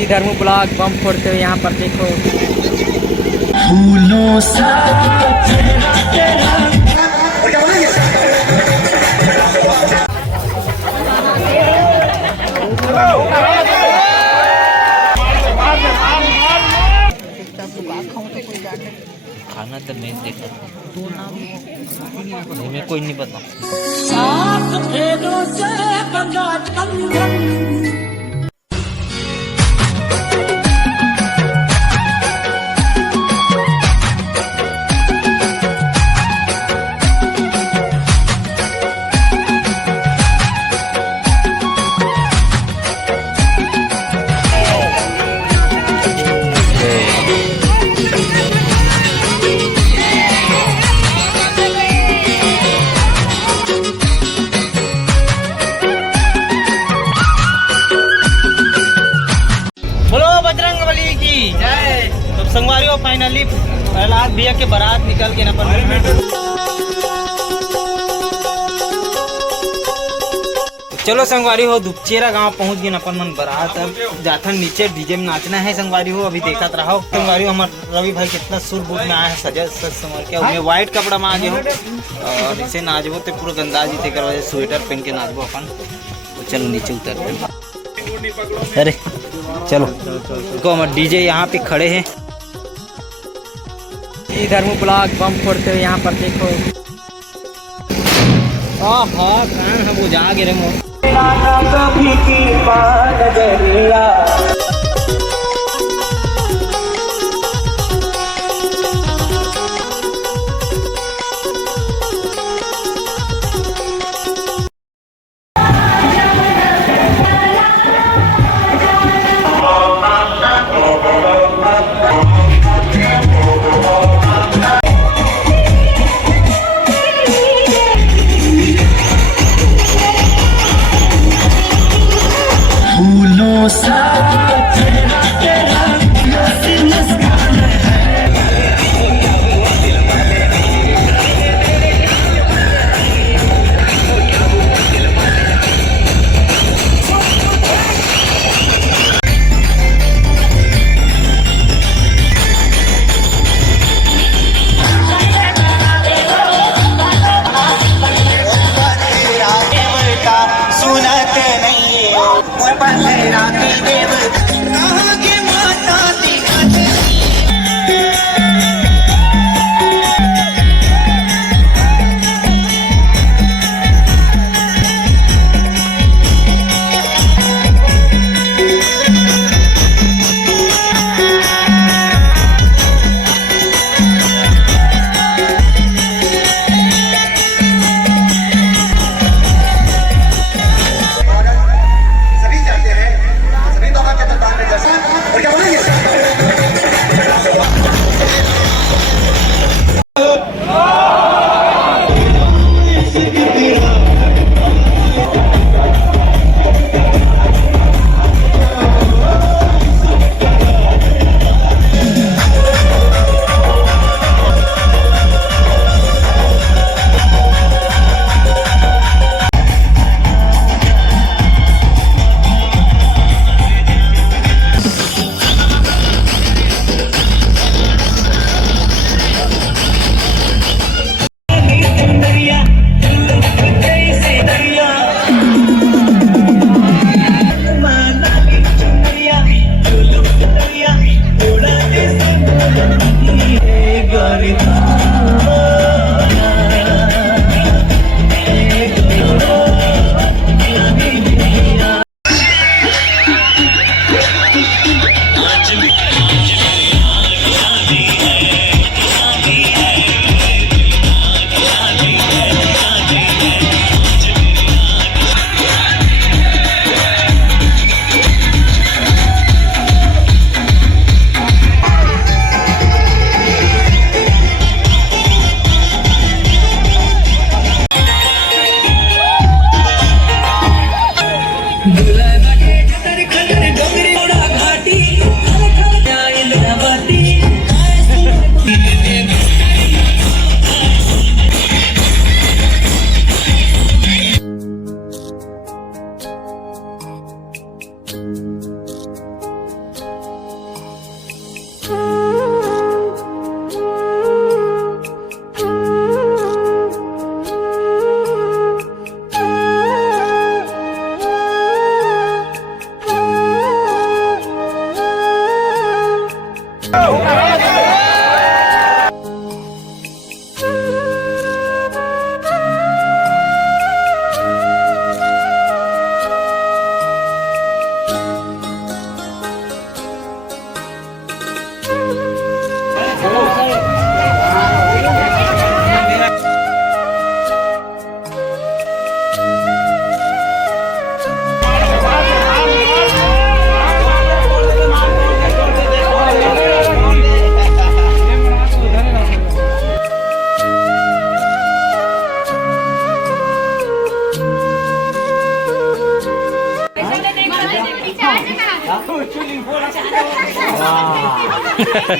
इधर में ब्लॉक बम फोड़ते हुए यहाँ पर देखो फूलों सा तेरा तेरा। खाना तो नहीं देखा तू नाम में कोई नहीं पता। तो संगवारियों फाइनली प्रहलाद भैया के बारात निकल के नपन चलो संगवारी हो दुपचेरा गांव पहुंच गए अपन मन बारात। अब जाथन नीचे डीजे में नाचना है संगवारी हो। अभी देखत रहो संगवारी हो हमारे रवि भाई कितना सुर बूट में आया है सजा सज संवर के। मैं व्हाइट कपड़ा में आ गया हूँ और इसे नाचबो तो पूरा गंदा जी थे करवा स्वेटर पहन के नाचबो अपन। तो चलो नीचे उतरते। अरे चलो देखो हमारे डीजे यहाँ पे खड़े हैं। इधर में ब्लॉक बम फोड़ते हुए यहाँ पर देखो हाँ कान हम वो जा गिरे मो फूलों सा तेरा तेरा मुस्कान है। सुनते नहीं पहरा की देव के माता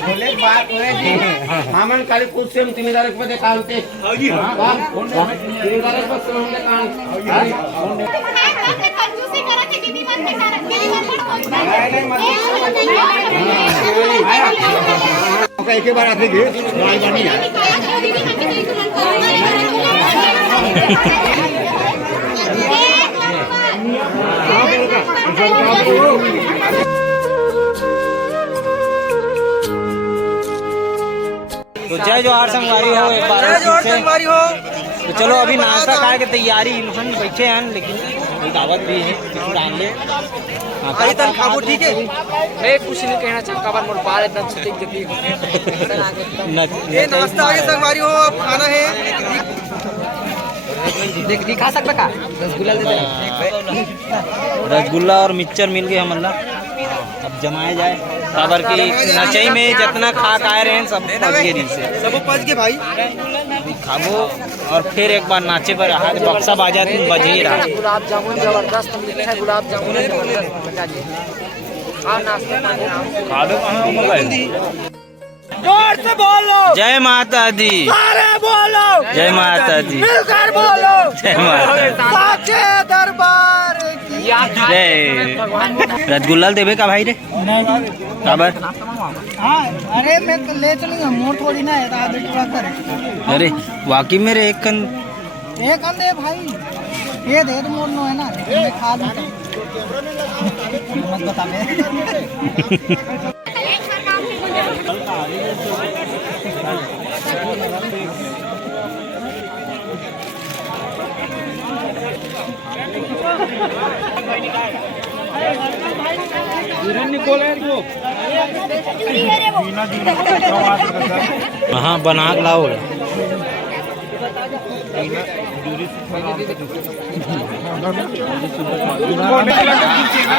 बोले बात होए जी हमन काली कुछ से जिम्मेदार पे कालते हां जिम्मेदार पे हमने कान कंजूसी करत है दीदी मन के सारा मेरी मन मत एक बार आते गए लड़ाई बनी है तो जय जोहार संगवारी हो, एक बार संगवारी हो। तो चलो अभी नाश्ता खाए के तैयारी हम बैठे हैं, लेकिन कोई दावत भी है डाल ले अरे तन खाबो ठीक है। मैं कुछ नहीं कहना चाहता काबर मोर बाल एकदम सटीक जती ये नाश्ता आगे संगवारी हो, अब खाना है देख दिखा सकता का रसगुल्ला दे दे रसगुल्ला और मिक्सचर मिल गए हम अल्लाह। अब जमाए जाए काबर की नचई में जितना खा आए रहे हैं सब पच गए से सब पच के भाई खाबो और फिर एक बार नाचे पर हाथ बक्सा बाजा तुम बज ही रहा। गुलाब जामुन जबरदस्त मिठा है, गुलाब जामुन जबरदस्त बता दे हां नाश्ता खा दो कहां मोबाइल जोर से बोलो जय माता दी, सारे बोलो जय माता दी, मिलकर बोलो जय माता साचे दरबार की जय। रसगुल्ला देवे का भाई रे काबर हां अरे मैं ले चलूंगा मोर थोड़ी ना है आधे टुकड़ा करे। अरे वाकई मेरे एक कन एक अंदे भाई ये दे मोर नो है ना मैं खा लूं मत बता मैं हाँ बना के लाओ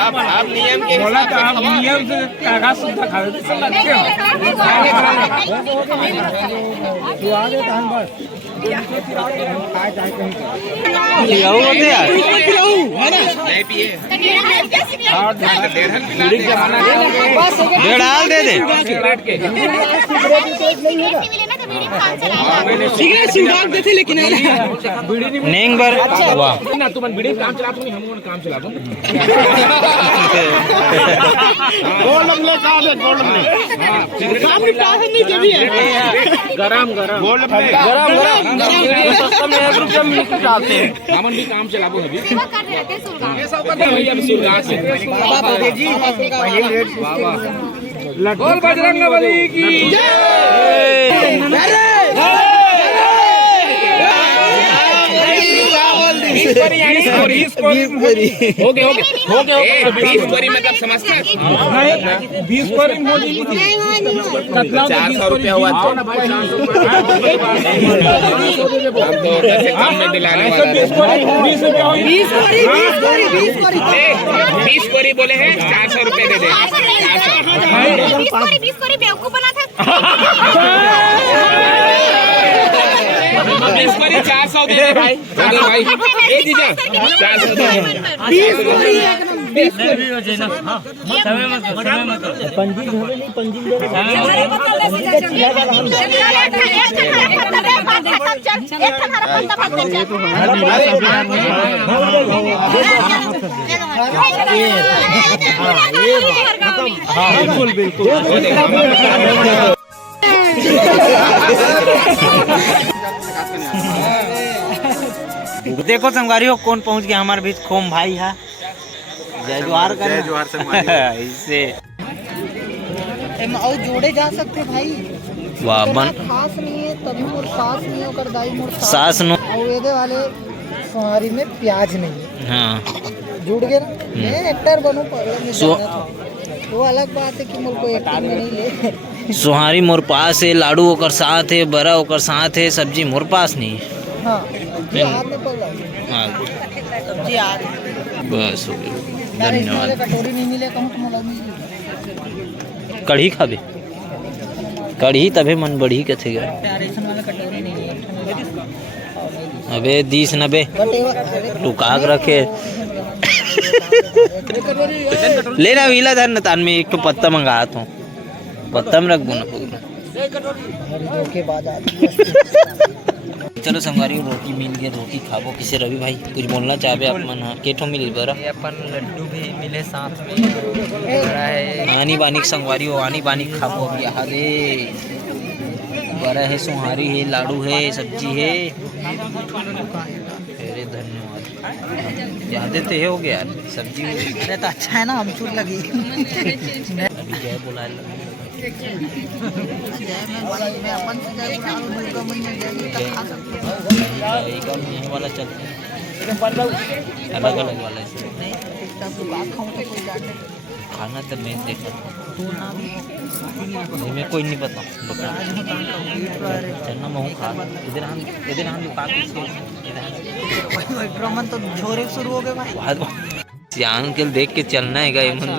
आप नियम के बोला तो आप नियम से कागज सुद्धा खा लेते सब लगते हो तू आ गए टाइम बस लियाओ होते यार नहीं पिए और बीड़ी जमाना दे डाल दे दे देते लेकिन नेंग बर वाह ना तुम बीड़ी काम चला तुम हम काम चला दो गोल लमले काम है गोल लमले काम निपटा है नहीं के भी है गरम गरम गोल लमले गरम गरम सस्ता में 1 रुपया में निकल जाते हैं हमन भी काम चलाबो अभी ये सब कर भैया अब सुरगा से बाबा जी बाबा बोल बजरंगबली की जय हो गए 20 कोरी मतलब समझते हैं 20 कोरी मोदी जी 400 रुपया हुआ तो में दिलाने वाला 20 कोरी बोले हैं 400 रुपए दे दे 20 कोरी बेवकूफ बना था 20 कोरी 400 दे दे भाई भाई ए जीजा 400 दे 20 कोरी बिल्कुल बिल्कुल देखो संगवारी हो कौन पहुंच गया हमारे बीच खोम भाई है जय जोहार कर जय जोहार संगवारी इससे और जोड़े जा सकते भाई वाह बन खास नहीं है तभी मोर सास नहीं होकर दाई मोर सास नो और ये वाले सुहारी में प्याज नहीं है हाँ जुड़ गए ना मैं एक्टर बनूं वो अलग बात है कि मोर को एक्टिंग में नहीं ले सुहारी मोर पास है लाडू ओकर साथ है बड़ा ओकर साथ है सब्जी मोर पास नहीं है हाँ ये हाथ में पकड़ा हाँ सब्जी आ बस हो गया धन्यवाद कटोरी नहीं मिले कहूँ तो मतलब नहीं कढ़ी खाबे कढ़ी तबे मन बढ़ी के थे गया रेशन वाला कटोरी नहीं है अबे 30 90 बट टुकाक रखे लेना वीला धर न तान में एक तो पत्ता मंगाया तो पत्ता में रख दो ना पूरा। धोखेबाज आदमी। चलो संगवारी रोटी मिल गया, रोटी खाबो। किसे रवि भाई कुछ बोलना चाहे आप मन? केठो मिल बरा अपन लड्डू भी मिले साथ में आनी बानी संगवारी हो, आनी बानी खाबो। यहाँ दे बड़ा है, सुहारी है, लाडू है, सब्जी है। अरे धन्यवाद, याद तो हो गया यार सब्जी। अरे तो अच्छा है ना, हमचूर लगी। अभी जय बुला लो। मैं अपन से जय बुला लूं, मुझको मन में जय तक खा सकते हैं। एक यह वाला चलते हैं, अलग अलग वाला है। नहीं तो बात खाऊं तो कोई जाने खाना तो मैं देखा नहीं, मैं कोई नहीं पता चलना मैं हूँ खा इधर हम दुकान विक्रमन तो झोरे शुरू हो गए भाई। सियान के देख के चलना है गए मन।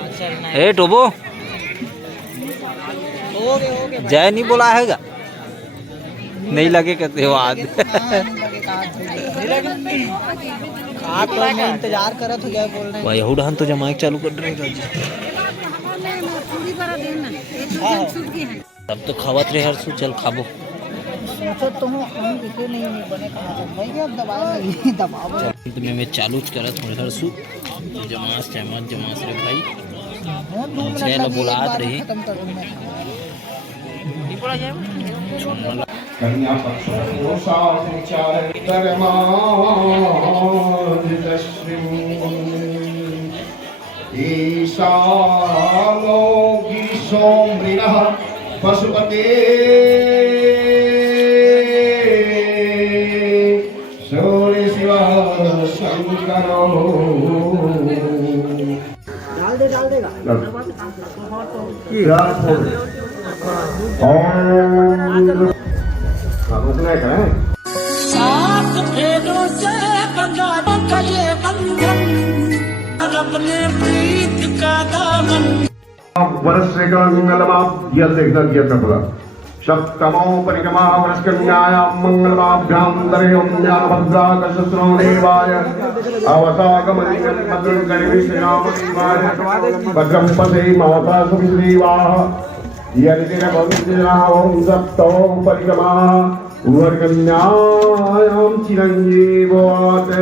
ए टोबो हो गए जय नहीं बोला हैगा, नहीं लगे कहते हो आज। आप तो मैं इंतजार करा तो जय बोल रहे हैं। भाई यहूदान तो जमाई चालू कर रहे हैं। तब तो खावत रहे हर सु, चल खाबो। सोचो तो हूँ हम किसी नहीं बने कहा था भाई, अब दबाए लगी दबाओ। तो मैं चालू करत हूँ हर सु जमास रे भाई। चलो बुलात रही खत्म करूँ मैं। कन्या पक्ष ईशालोकीशोमृणः पशुपते सूर्य शिवः शंकरो। डाल देगा सात फेरों से बंधा ये बंधन, अपने प्रीत का दामन। सप्तमो परिक्रमा वरस्कन्यायां मंगलमाभ्यां दरेयं ज्ञानभद्राकशस्रो देवाय अवसागमनियं भद्रं करिष्यामदेवाय भद्रं पदे माता सुदेवाः यदिरभवन्तिजनाः ओं सप्तो परिक्रमा वरकन्यायां चिरञ्जीवात्